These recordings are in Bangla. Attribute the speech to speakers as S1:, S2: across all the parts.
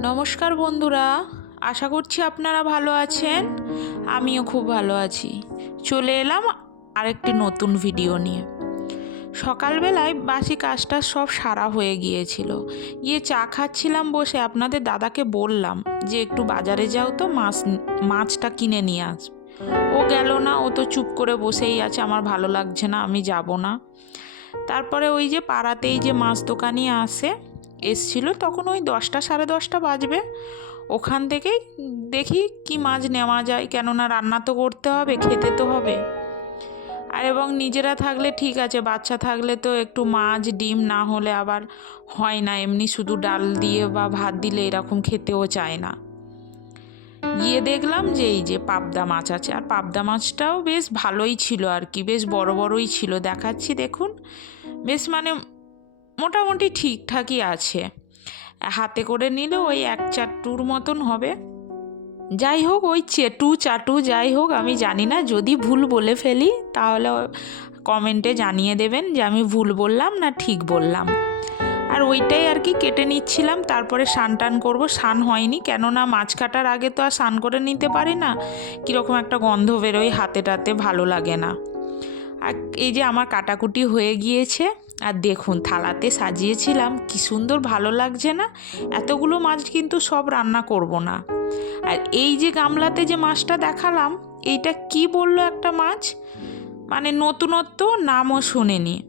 S1: নমস্কার বন্ধুরা, আশা করছি আপনারা ভালো আছেন। আমিও খুব ভালো আছি। চলে এলাম আরেকটি নতুন ভিডিও নিয়ে। সকালবেলায় বাসি কাজটা সব সারা হয়ে গিয়েছিল। গিয়ে চা খাচ্ছিলাম বসে, আপনাদের দাদাকে বললাম যে, একটু বাজারে যাও তো, মাছ, মাছটা কিনে নিয়ে আস। ও গেল না, ও তো চুপ করে বসেই আছে, আমার ভালো লাগছে না, আমি যাব না। তারপরে ওই যে পাড়াতেই যে মাছ দোকানি আসে এসছিল তখন ওই দশটা সাড়ে দশটা বাজবে। ওখান থেকেই দেখি কি মাছ নেওয়া যায়, কেননা রান্না তো করতে হবে, খেতে তো হবে। আর এবং নিজেরা থাকলে ঠিক আছে, বাচ্চা থাকলে তো একটু মাছ, ডিম না হলে আবার হয় না, এমনি শুধু ডাল দিয়ে বা ভাত দিলে এরকম খেতেও চায় না। গিয়ে দেখলাম যে এই যে পাবদা মাছ আছে, আর পাবদা মাছটাও বেশ ভালোই ছিল আর কি, বেশ বড় বড়ই ছিল। দেখাচ্ছি দেখুন, বেশ মানে মোটামুটি ঠিকঠাকই আছে। হাতে করে নিলে ওই এক চারটুর মতন হবে। যাই হোক, ওই চেটু চাটু যাই হোক, আমি জানি না, যদি ভুল বলে ফেলি, তাহলে কমেন্টে জানিয়ে দেবেন যে আমি ভুল বললাম না ঠিক বললাম। আর ওইটাই আর কি কেটে নিচ্ছিলাম, তারপরে স্নান টান করব। স্নান হয়নি, কেননা মাছ কাটার আগে তো আর স্নান করে নিতে পারি না। কীরকম একটা গন্ধ বেরোয় হাতে টাতে, ভালো লাগে না। আর এই যে আমার কাটাকুটি হয়ে গিয়েছে আর দেখুন, থালাতে সাজিয়েছিলাম, কি সুন্দর ভালো লাগছে না? এতগুলো মাছ কিন্তু সব রান্না করব না। আর এই যে গামলাতে যে মাছটা দেখালাম, এইটা কি বলল একটা মাছ? মানে নতুনত্ব নামও শোনেনি।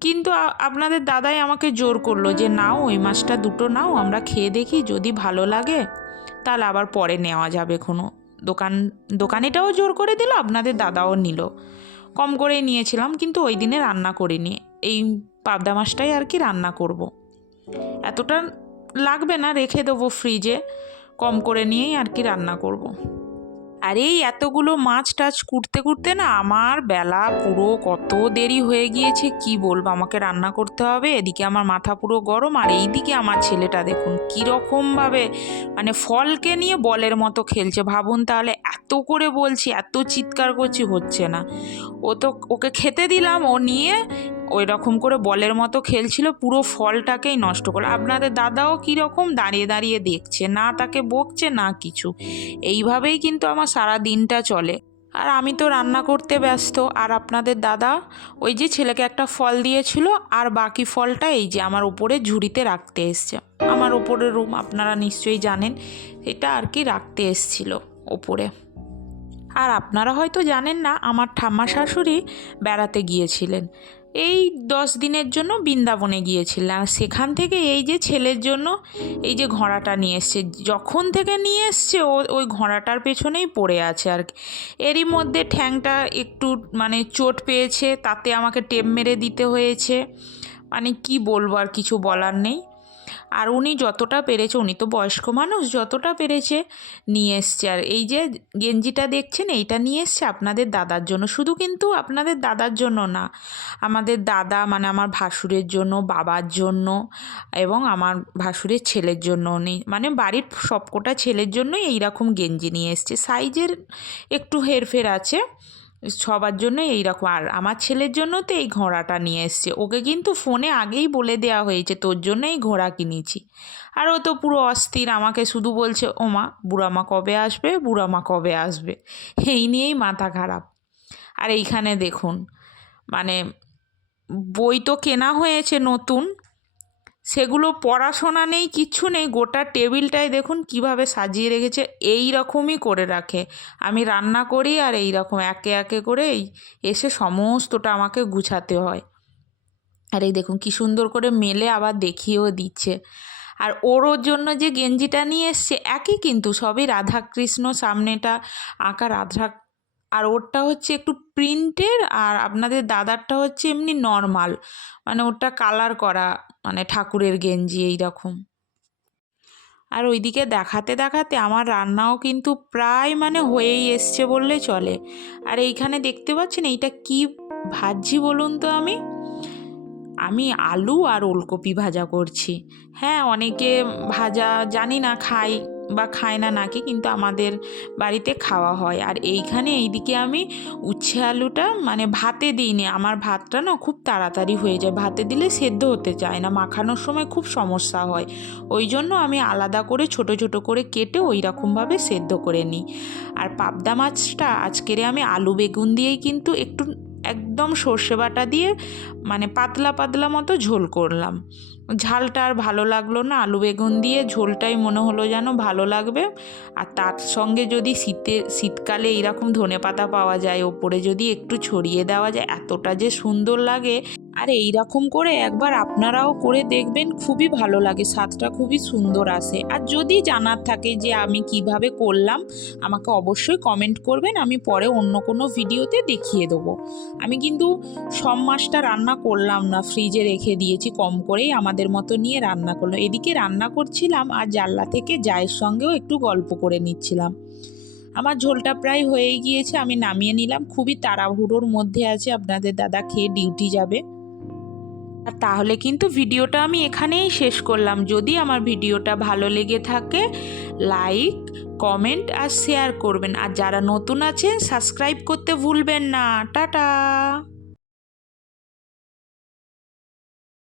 S1: কিন্তু আপনাদের দাদাই আমাকে জোর করল যে, নাও, ওই মাছটা দুটো নাও, আমরা খেয়ে দেখি, যদি ভালো লাগে, তাহলে আবার পরে নেওয়া যাবে কোনো দোকান, দোকানিটাও জোর করে দিল, আপনাদের দাদাও নিল। কম করেই নিয়েছিলাম, কিন্তু ওই দিনে রান্না করিনি। এই পাবদা মাছটাই আর কি রান্না করব। এতটা লাগবে না, রেখে দেবো ফ্রিজে কম করে নিয়েই আর কি রান্না করব। আর এই এতগুলো মাছ টাছ কুটতে কুটতে না আমার বেলা পুরো কত দেরি হয়ে গিয়েছে, কি বলব আমাকে রান্না করতে হবে, এদিকে আমার মাথা পুরো গরম, আর এইদিকে আমার ছেলেটা দেখুন কীরকমভাবে মানে ফলকে নিয়ে বলের মতো খেলছে ভাবুন তাহলে এত করে বলছি, এত চিৎকার করছি, হচ্ছে না ও তো ওকে খেতে দিলাম, ও নিয়ে ওই রকম করে বলের মতো খেলছিল, পুরো ফলটাকেই নষ্ট করল। আপনাদের দাদাও কীরকম দাঁড়িয়ে দাঁড়িয়ে দেখছে, না তাকে বকছে, না কিছু। এইভাবেই কিন্তু আমার সারা দিনটা চলে। আর আমি তো রান্না করতে ব্যস্ত, আর আপনাদের দাদা ওই যে ছেলেকে একটা ফল দিয়েছিল, আর বাকি ফলটা এই যে আমার উপরে ঝুড়িতে রাখতে এসছে। আমার ওপরের রুম আপনারা নিশ্চয়ই জানেন, এটা আর কি রাখতে এসছিল ওপরে আর আপনারা হয়তো জানেন না, আমার ঠাম্মা শাশুড়ি বেড়াতে গিয়েছিলেন। এই দশ দিনের জন্য বৃন্দাবনে গিয়েছিলেন। আর সেখান থেকে এই যে ছেলের জন্য এই যে ঘোড়াটা নিয়ে এসছে, যখন থেকে নিয়ে এসছে ও, ওই ঘোড়াটার পেছনেই পড়ে আছে আর এরই মধ্যে ঠ্যাংটা একটু মানে চোট পেয়েছে, তাতে আমাকে টেপ মেরে দিতে হয়েছে। মানে কি বলব আর কিছু বলার নেই। আর উনি যতটা পেরেছে, উনি তো বয়স্ক মানুষ, যতটা পেরেছে নিয়ে এসছে। আর এই যে গেঞ্জিটা দেখছেন, এইটা নিয়ে এসছে আপনাদের দাদার জন্য। শুধু কিন্তু আপনাদের দাদার জন্য না, আমাদের দাদা মানে আমার ভাসুরের জন্য, বাবার জন্য এবং আমার ভাসুরের ছেলের জন্য উনি মানে বাড়ির সবকটা ছেলের জন্যই এইরকম গেঞ্জি নিয়ে এসছে। সাইজের একটু হেরফের আছে সবার জন্য এইরকম আর আমার ছেলের জন্য তো এই ঘোড়াটা নিয়ে এসছে। ওকে কিন্তু ফোনে আগেই বলে দেওয়া হয়েছে, তোর জন্য এই ঘোড়া কিনেছি। আর ও তো পুরো অস্থির, আমাকে শুধু বলছে ওমা বুড়ামা কবে আসবে? বুড়ামা কবে আসবে? এই নিয়েই মাথা খারাপ। আর এইখানে দেখুন মানে বই তো কেনা হয়েছে নতুন সেগুলো পড়াশোনা নেই, কিচ্ছু নেই, গোটা টেবিলটাই দেখুন কীভাবে সাজিয়ে রেখেছে, এই রকমই করে রাখে। আমি রান্না করি আর এই রকম একে একে করে এই এসে সমস্তটা আমাকে গুছাতে হয়। আর এই দেখুন কি সুন্দর করে মেলে আবার দেখিয়েও দিচ্ছে। আর ওর ওর জন্য যে গেঞ্জিটা নিয়ে এসছে, একই কিন্তু সবই রাধাকৃষ্ণ সামনেটা আঁকা রাধা আর ওরটা হচ্ছে একটু প্রিন্টের আর আপনাদের দাদারটা হচ্ছে এমনি নর্মাল। মানে ওটা কালার করা মানে ঠাকুরের গেঞ্জি এই রকম আর ওইদিকে দেখাতে দেখাতে আমার রান্নাও কিন্তু প্রায় মানে হয়েই এসছে বললে চলে। আর এইখানে দেখতে পাচ্ছেন এইটা কি ভাজছি বলুন তো আমি? আমি আলু আর ওলকপি ভাজা করছি। হ্যাঁ অনেকে ভাজা জানি না খায় বা খায় না নাকি কিন্তু আমাদের বাড়িতে খাওয়া হয়। আর এইখানে এইদিকে আমি উচ্ছে আলুটা মানে ভাতে দিইনি। আমার ভাতটা না খুব তাড়াতাড়ি হয়ে যায়। ভাতে দিলে সেদ্ধ হতে চায় না, মাখানোর সময় খুব সমস্যা হয়। ওই জন্য আমি আলাদা করে ছোট ছোট করে কেটে ওই রকমভাবে সেদ্ধ করে নিই। আর পাবদা মাছটা আজকেরে আমি আলু বেগুন দিয়েই কিন্তু একটু একদম সর্ষে বাটা দিয়ে মানে পাতলা পাতলা মতো ঝোল করলাম। ঝালটা আর ভালো লাগল না। আলু বেগুন দিয়ে ঝোলটাই মনে হলো যেন ভালো লাগবে। আর তার সঙ্গে যদি শীতে, শীতকালে এইরকম ধনে পাতা পাওয়া যায়, ওপরে যদি একটু ছড়িয়ে দেওয়া যায়, এতটা যে সুন্দর লাগে আর এই রকম করে একবার আপনারাও করে দেখবেন, খুবই ভালো লাগে, স্বাদটা খুবই সুন্দর আসে। আর যদি জানার থাকে যে আমি কীভাবে করলাম, আমাকে অবশ্যই কমেন্ট করবেন, আমি পরে অন্য কোনো ভিডিওতে দেখিয়ে দেবো। আমি কিন্তু সব মাছটা রান্না করলাম না ফ্রিজে রেখে দিয়েছি, কম করেই আমাদের মতো নিয়ে রান্না করলাম এদিকে রান্না করছিলাম আর জানলা থেকে জায়ের সঙ্গেও একটু গল্প করে নিচ্ছিলাম। আমার ঝোলটা প্রায় হয়ে গিয়েছে, আমি নামিয়ে নিলাম, খুবই তাড়াহুড়োর মধ্যে আছে, আপনাদের দাদা খেয়ে ডিউটি যাবে। আর তাহলে কিন্তু ভিডিওটা আমি এখানেই শেষ করলাম। যদি আমার ভিডিওটা ভালো লেগে থাকে লাইক কমেন্ট আর শেয়ার করবেন। আর যারা নতুন আছেন সাবস্ক্রাইব করতে ভুলবেন না। টাটা!